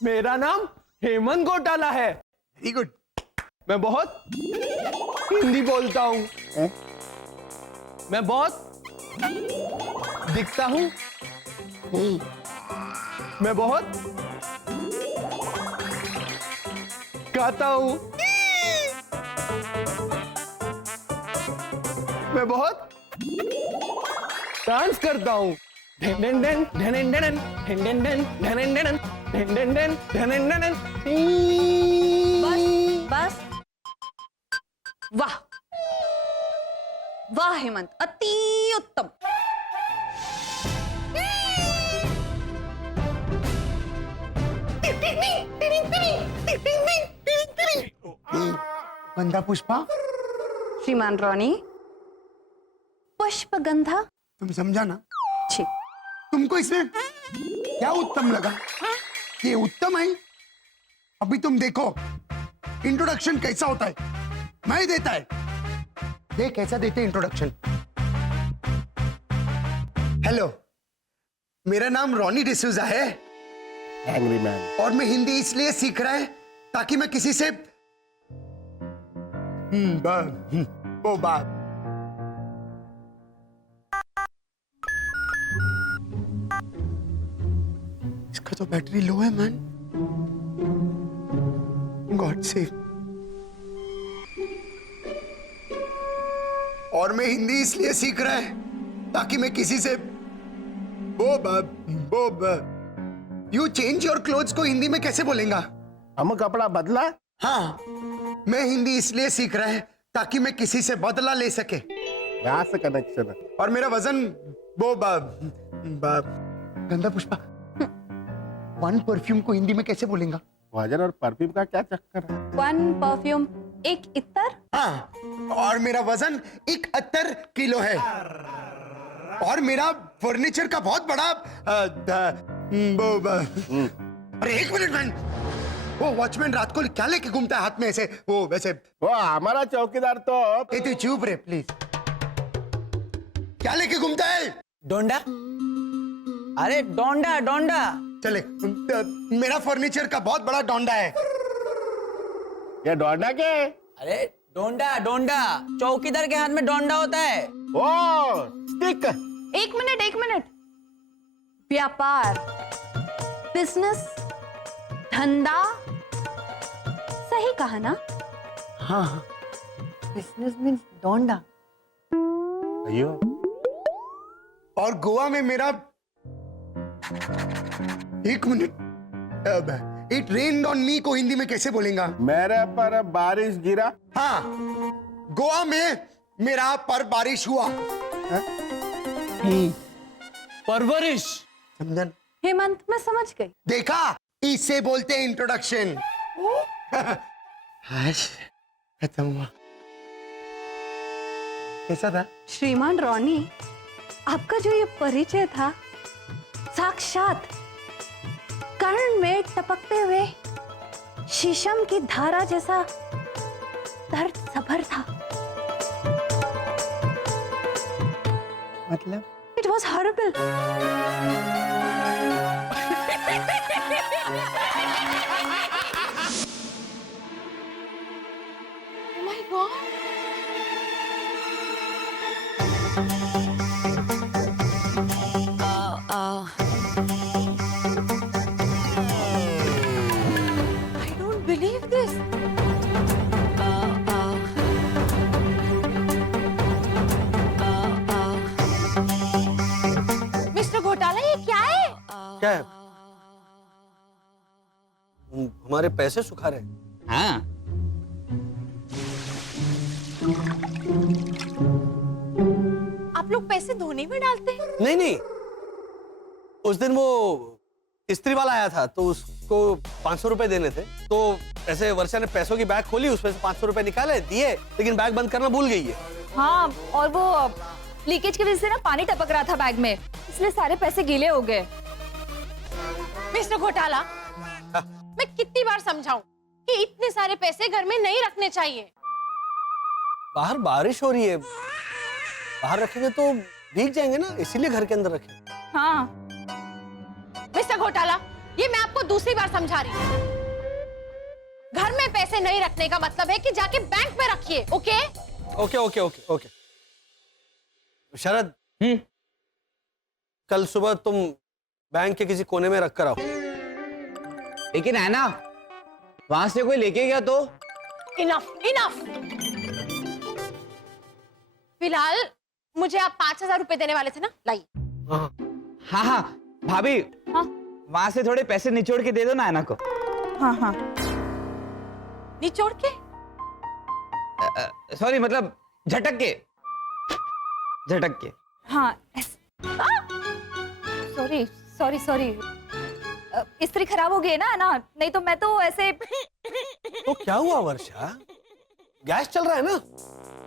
मेरा नाम हेमंत घोटाला है। Very good. मैं बहुत हिंदी बोलता हूँ। मैं बहुत दिखता हूँ। मैं बहुत गाता हूँ। मैं बहुत डांस करता हूँ। बस वाह वाह हेमंत, अति उत्तम। गंधा पुष्पा, श्रीमान रॉनी, पुष्पगंधा। तुम समझा ना? ठीक। तुमको इसमें क्या उत्तम लगा? ये उत्तम है। अभी तुम देखो इंट्रोडक्शन कैसा होता है, मैं देता है। देख कैसा देते इंट्रोडक्शन। हेलो, मेरा नाम रॉनी डिसूजा है। Angry man. और मैं हिंदी इसलिए सीख रहा है ताकि मैं किसी से वो बात। इसका तो बैटरी लो है मैन। God save. और मैं हिंदी इसलिए सीख रहा है ताकि मैं किसी से यू चेंज योर क्लोथ्स को हिंदी में कैसे बोलेगा? हम कपड़ा बदला। हाँ, मैं हिंदी इसलिए सीख रहा है ताकि मैं किसी से बदला ले सके। यहाँ से कनेक्शन है। और मेरा वजन गंधा पुष्पा, वन परफ्यूम को हिंदी में कैसे बोलेगा? वजन और परफ्यूम का क्या चक्कर है? वन परफ्यूम, एक इत्तर। हाँ, और मेरा वजन 71 किलो है। और मेरा फर्नीचर का बहुत बड़ा अरे एक मिनट मैन, वो वॉचमैन रात को क्या लेके घूमता है हाथ में ऐसे? वो वैसे वो हमारा चौकीदार तो तू चुप रे प्लीज। क्या लेके घूमता है? डोंडा। अरे डोंडा डोंडा। चले, मेरा फर्नीचर का बहुत बड़ा डोंडा है। ये डोंडा के? अरे डोंडा डोंडा, चौकीदार के हाथ में डोंडा होता है। ओ स्टिक। एक मिनट। व्यापार, बिजनेस, धंधा, सही कहा ना? हाँ, बिजनेस मीन्स डोंडा। अयो। और गोवा में मेरा एक minute, it rained on me को हिंदी में कैसे बोलेगा? मेरे पर बारिश गिरा। हाँ, गोवा में मेरा पर बारिश हुआ। परवरिश। समझन? हेमंत, मैं समझ गई। देखा, इसे बोलते हैं इंट्रोडक्शन। खत्म हुआ। कैसा था? श्रीमान रॉनी, आपका जो ये परिचय था, साक्षात कर्ण में टपकते हुए शीशम की धारा जैसा दर्द सभर था। मतलब? It was horrible. My God. I don't believe this. क्या है? हमारे पैसे सुखा रहे? हाँ। आप लोग पैसे धोने में डालते हैं? नहीं नहीं, उस दिन वो इस्त्री वाला आया था तो उसको 500 रुपए देने थे, तो ऐसे वर्षा ने पैसों की बैग खोली, उसमें से 500 रुपए निकाले दिए, लेकिन बैग बंद करना भूल गई है। हाँ, और वो लीकेज की वजह से ना पानी टपक रहा था बैग में, इसलिए सारे पैसे गीले हो गए। मिस्टर घोटाला, मैं कितनी बार समझाऊं कि इतने सारे पैसे घर में नहीं रखने चाहिए। बाहर बारिश हो रही है, बाहर रखेंगे तो भीग जाएंगे ना, इसीलिए घर के अंदर रखें। हाँ। मिस्टर घोटाला, ये मैं आपको दूसरी बार समझा रही हूँ। घर में पैसे नहीं रखने का मतलब है कि जाके बैंक में रखिए, okay? Okay okay okay okay. Sharad, कल सुबह तुम बैंक के किसी कोने में रख कर आओ। लेकिन है ना, वहां से कोई लेके गया तो? Enough enough. फिलहाल मुझे आप 5,000 रुपए देने वाले थे ना, लाइए। हाँ हाँ भाभी, हाँ? वहां से थोड़े पैसे निचोड़ के दे दो ना ऐना को। हाँ हाँ। निचोड़ के? सॉरी, मतलब झटक के, झटक के। हाँ। सॉरी सॉरी सॉरी, इस्त्री खराब हो गई ना, नहीं तो मैं तो ऐसे। तो क्या हुआ वर्षा, गैस चल रहा है ना,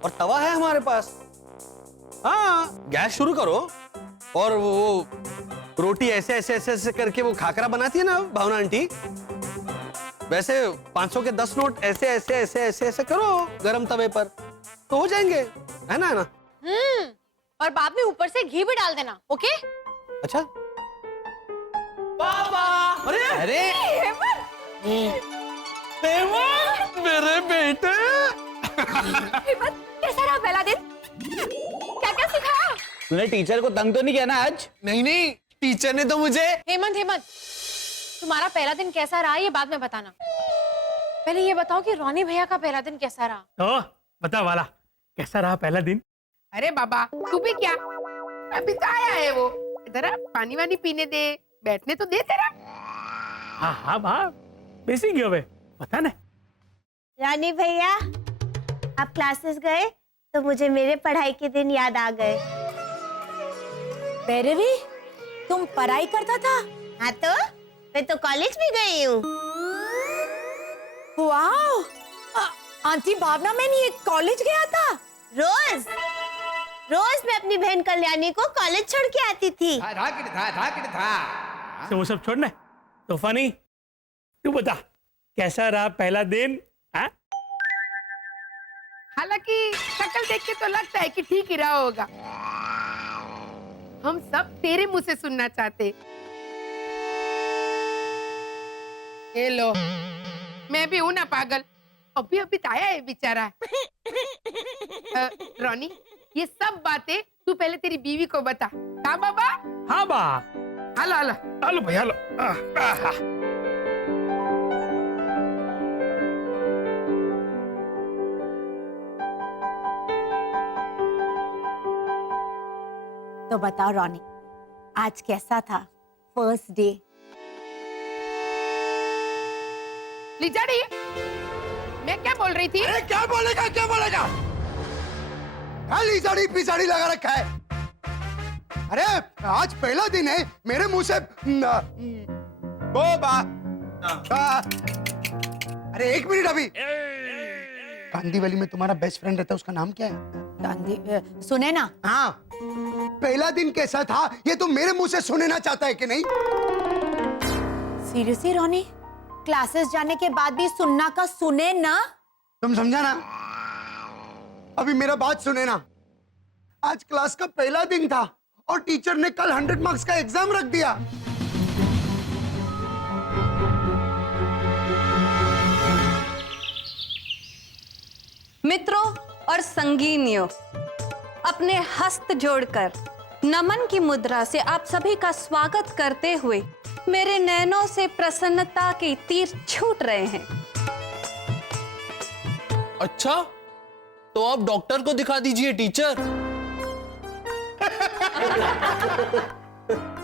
और तवा है हमारे पास। हाँ, गैस शुरू करो, और वो रोटी ऐसे ऐसे ऐसे ऐसे करके वो खाकरा बनाती है ना भावना आंटी, वैसे 500 के 10 नोट ऐसे ऐसे ऐसे ऐसे ऐसे करो गरम तवे पर, तो हो जाएंगे, है ना? और बाद में ऊपर से घी भी डाल देना, ओके? अच्छा। पापा! अरे अरे हेमंत, मेरे बेटे। हेमंत, कैसा रहा पहला दिन? क्या क्या सिखाया? तूने टीचर को तंग तो नहीं किया ना आज? नहीं नहीं, टीचर ने तो मुझे। हेमंत, तुम्हारा पहला दिन कैसा रहा ये बाद में बताना। पहले ये बताओ कि रोनी भैया का पहला दिन कैसा रहा? तो बता वाला, कैसा रहा पहला दिन? अरे बाबा, तू भी क्या, अभी तो आया है वो। इधर आ, पानी वानी पीने दे, बैठने तो दे तेरा। हाँ हाँ भा, बेसिक ही होवे, बता ना। रानी भैया, आप क्लासेस गए तो मुझे मेरे पढ़ाई के दिन याद आ गए। भैरवी, तुम पढ़ाई करता था? हाँ तो मैं तो कॉलेज भी गई हूँ। वाओ, आंटी भावना, मैं नहीं कॉलेज गया था। रोज मैं अपनी बहन कल्याणी को कॉलेज छोड़ के आती थी। तो वो सब छोड़ना, तो फनी, तू बता कैसा रहा पहला दिन? हाँ? हालांकि शक्ल देख के तो लगता है कि ठीक ही रहा होगा। हम सब तेरे मुंह से सुनना चाहते। ये लो, मैं भी हूं ना पागल, अभी अभी तो आया है बेचारा। रोनी, ये सब बातें तू पहले तेरी बीवी को बता। हाँ बाबा? हाँ बा। हालो हालो हालो भाई हालो। तो बताओ रोनी, आज कैसा था फर्स्ट डे? लिजाड़ी, मैं क्या बोल रही थी? अरे क्या बोलेगा, क्या बोलेगा? लिजाड़ी पिजाड़ी लगा रखा है। अरे आज पहला दिन है, मेरे मुंह से अरे एक मिनट, अभी कांदीवली में तुम्हारा बेस्ट फ्रेंड रहता है, उसका नाम क्या है? सुने ना। हाँ, पहला दिन कैसा था ये तुम मेरे मुंह से सुनना चाहता है कि नहीं? सीरियसली रोनी, क्लासेस जाने के बाद भी सुनना का सुने ना? तुम समझा ना? अभी मेरा बात सुने ना। आज क्लास का पहला दिन था और टीचर ने कल 100 मार्क्स का एग्जाम रख दिया। मित्रों और संगीनियों, अपने हस्त जोड़कर नमन की मुद्रा से आप सभी का स्वागत करते हुए मेरे नैनों से प्रसन्नता के तीर छूट रहे हैं। अच्छा, तो आप डॉक्टर को दिखा दीजिए टीचर।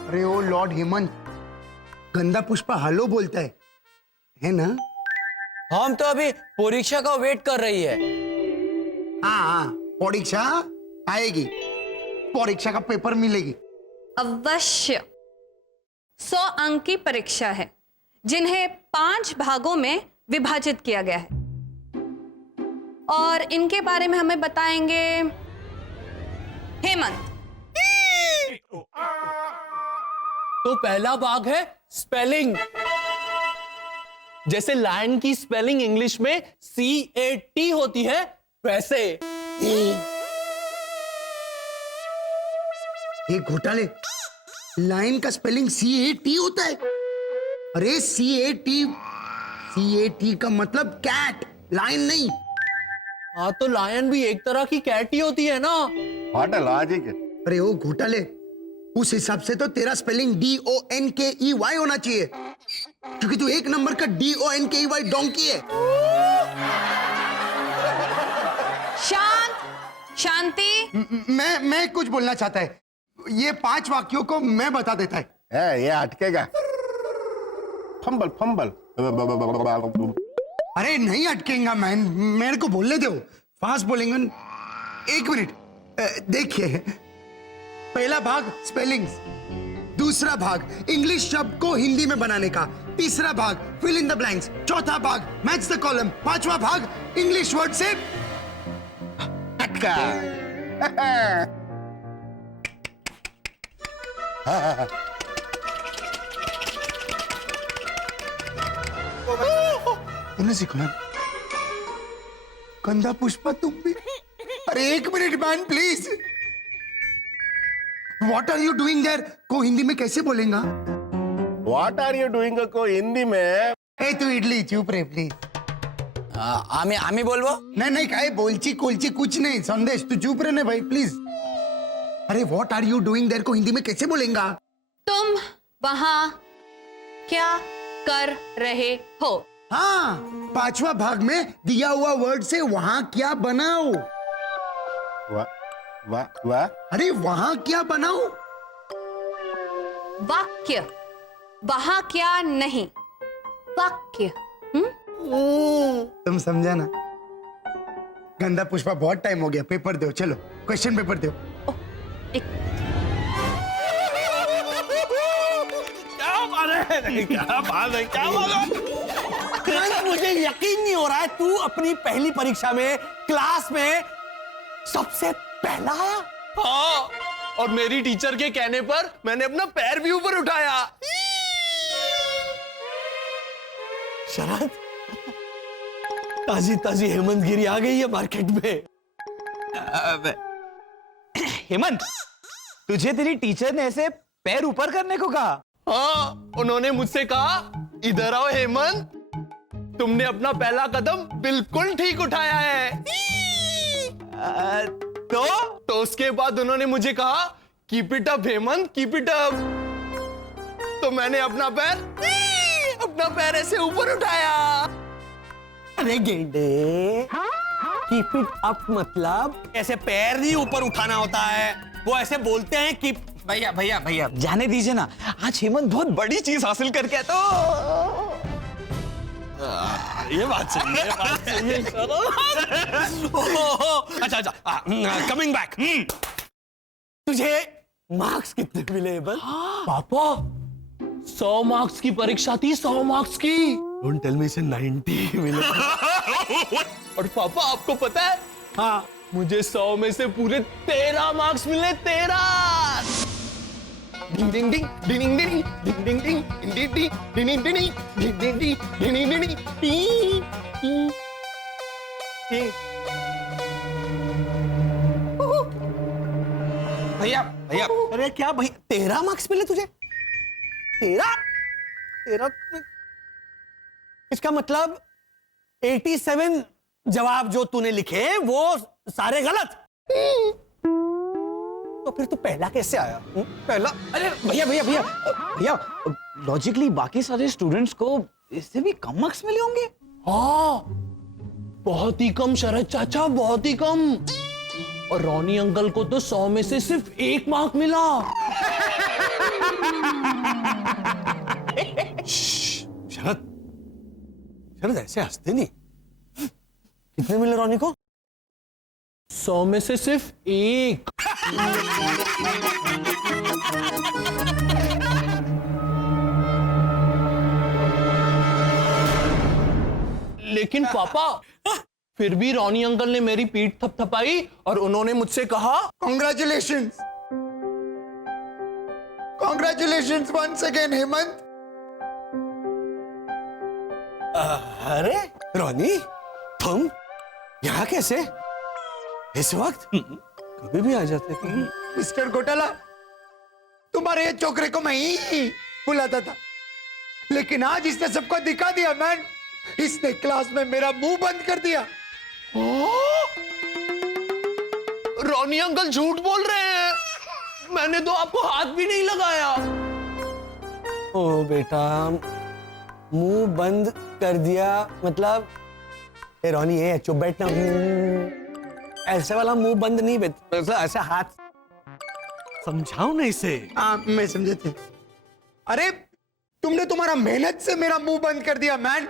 अरे ओ लॉर्ड हेमंत, गंदा पुष्पा हेलो बोलता है ना? हम तो अभी परीक्षा का वेट कर रही है। हाँ, परीक्षा आएगी, परीक्षा का पेपर मिलेगी। अवश्य 100 अंक की परीक्षा है जिन्हें 5 भागों में विभाजित किया गया है और इनके बारे में हमें बताएंगे हेमंत। तो पहला भाग है स्पेलिंग। जैसे लायन की स्पेलिंग इंग्लिश में CAT होती है, वैसे ये घोटाले, लाइन का स्पेलिंग CAT होता है? अरे CAT का मतलब कैट, लाइन नहीं। हाँ, तो लायन भी एक तरह की कैट ही होती है ना। What a logic. अरे ओ घोटाले, उस हिसाब से तो तेरा स्पेलिंग DONKEY होना चाहिए, क्योंकि तू एक नंबर का DONKEY डोंकी है। शांति। मैं कुछ बोलना चाहता है। ये 5 वाक्यों को मैं बता देता है। ये अटकेगा। Fumble fumble. अरे नहीं अटकेगा मैन, मेरे को बोलने दो, फास्ट बोलेंगे। 1 मिनट, देखिए, पहला भाग स्पेलिंग्स, दूसरा भाग इंग्लिश शब्द को हिंदी में बनाने का, तीसरा भाग फिल इन द ब्लैंक्स, चौथा भाग मैच द कॉलम, 5वां भाग इंग्लिश वर्ड से अटका। तूने सिखाया कंधा पुष्पा, तुम भी? अरे 1 minute man please. What are you doing there को हिंदी में कैसे बोलेगा? व्हाट आर यू डूइंग को हिंदी में? ए तू इडली चुप रे प्लीज। आमी बोलबो? नहीं काय बोलची कोलची कुछ नहीं, संदेश तू चुप रहने भाई प्लीज। अरे what are you doing there को हिंदी में कैसे बोलेगा? तुम वहां क्या कर रहे हो? हाँ, 5वां भाग में दिया हुआ वर्ड से वहां क्या बनाओ। वाह। अरे वहां क्या बनाओ? वाक्य, वहां क्या नहीं, वाक्य। तुम समझा ना? गंदा पुष्पा, बहुत टाइम हो गया, पेपर दो, चलो क्वेश्चन पेपर दो। मुझे यकीन नहीं हो रहा है, तू अपनी पहली परीक्षा में क्लास में सबसे पहला आया। हाँ, और मेरी टीचर के कहने पर मैंने अपना पैर भी ऊपर उठाया। शरद, ताजी ताजी हेमंत गिरी आ गई है मार्केट में। हेमंत, तुझे तेरी टीचर ने ऐसे पैर ऊपर करने को कहा? हाँ, उन्होंने मुझसे कहा, इधर आओ हेमंत, तुमने अपना पहला कदम बिल्कुल ठीक उठाया है। तो उसके बाद उन्होंने मुझे कहा, keep it up Hemant, keep it up. तो मैंने अपना पैर ऐसे ऊपर उठाया। अरे गेंडे, कीप इट अप मतलब ऐसे पैर नहीं ऊपर उठाना होता है, वो ऐसे बोलते हैं कि भैया जाने दीजिए ना, आज हेमंत बहुत बड़ी चीज हासिल करके आया। तो ये बात सही है, अच्छा, कमिंग बैक। तुझे मार्क्स कितने मिले बल? पापा, 100 मार्क्स की परीक्षा थी, 100 मार्क्स की। डोंट टेल मी से 90 मिले। और पापा, आपको पता है, हाँ, मुझे 100 में से पूरे 13 मार्क्स मिले। 13। डिंग डिंग डिंग डिंग डिंग डिंग डिंग डिंग डिंग डिंग डिंग डिंग डिंग डिंग डिंग डिंग डिंग। भैया, अरे क्या भाई, 13 मार्क्स मिले तुझे? 13? इसका मतलब 87 जवाब जो तूने लिखे वो सारे गलत। तो फिर तू पहला कैसे आया? पहला? अरे भैया, लॉजिकली बाकी सारे स्टूडेंट्स को इससे भी कम मार्क्स मिले होंगे। हाँ, बहुत ही कम शरद चाचा, बहुत ही कम। और रॉनी अंकल को तो 100 में से सिर्फ 1 मार्क मिला। शरद, शरद ऐसे हंसते नहीं। कितने मिले रोनी को? 100 में से सिर्फ 1। लेकिन पापा, फिर भी रोनी अंकल ने मेरी पीठ थपथपाई और उन्होंने मुझसे कहा Congratulations! Congratulations once again, Hemant. अरे रोनी, तुम यहाँ कैसे? इस वक्त कभी भी आ जाते थे। मिस्टर घोटाला, तुम्हारे ये छोकरे को मैं ही बुलाता था, लेकिन आज इसने सबको दिखा दिया मैन। इसने क्लास में मेरा मुंह बंद कर दिया। रोनी अंकल झूठ बोल रहे हैं, मैंने तो आपको हाथ भी नहीं लगाया। ओ बेटा, मुंह बंद कर दिया मतलब? ए रोनी, ये चुप बैठना। ऐसे वाला मुंह बंद नहीं, मतलब ऐसे हाथ। समझाओ ना इसे। हाँ, मैं समझे थे। अरे तुमने तुम्हारा मेहनत से मेरा मुंह बंद कर दिया मैन।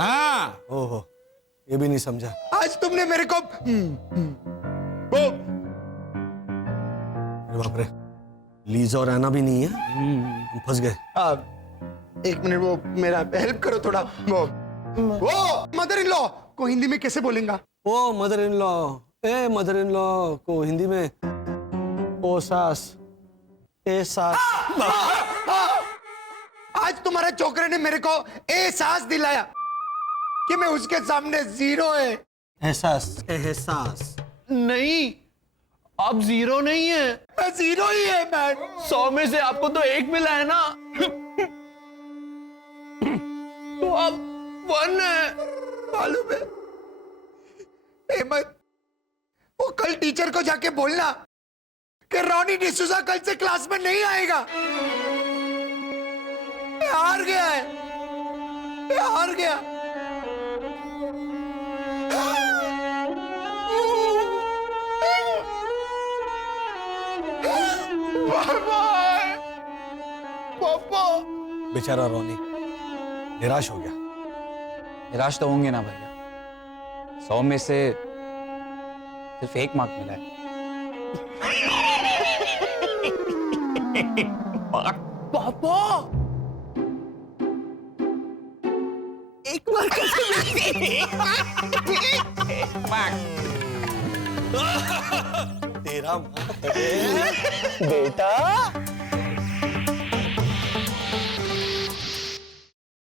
हाँ, ओहो, ये भी नहीं समझा। आज तुमने मेरे को बाप रे, लीजा और आना भी नहीं है, हम फंस गए। एक मिनट, वो मेरा हेल्प करो थोड़ा। वो मदर इन लॉ को हिंदी में कैसे बोलेंगा? Oh mother in law, a mother in law को हिंदी में ओ सास, ए सास। आज तुम्हारे छोकरे ने मेरे को एहसास दिलाया कि मैं उसके सामने जीरो है। एहसास, एहसास नहीं, आप जीरो नहीं है। मैं जीरो ही है मैन। 100 में से आपको तो 1 मिला है ना, तो आप 1 है। मालूम है हेमंत, वो कल टीचर को जाके बोलना कि रोनी डिसूजा कल से क्लास में नहीं आएगा। हार गया है, हार गया। पापा, बेचारा रोनी निराश हो गया। निराश तो होंगे ना भैया, 100 में से सिर्फ 1 मार्क मिला है। पापा, 1 मार्क तेरा बेटा।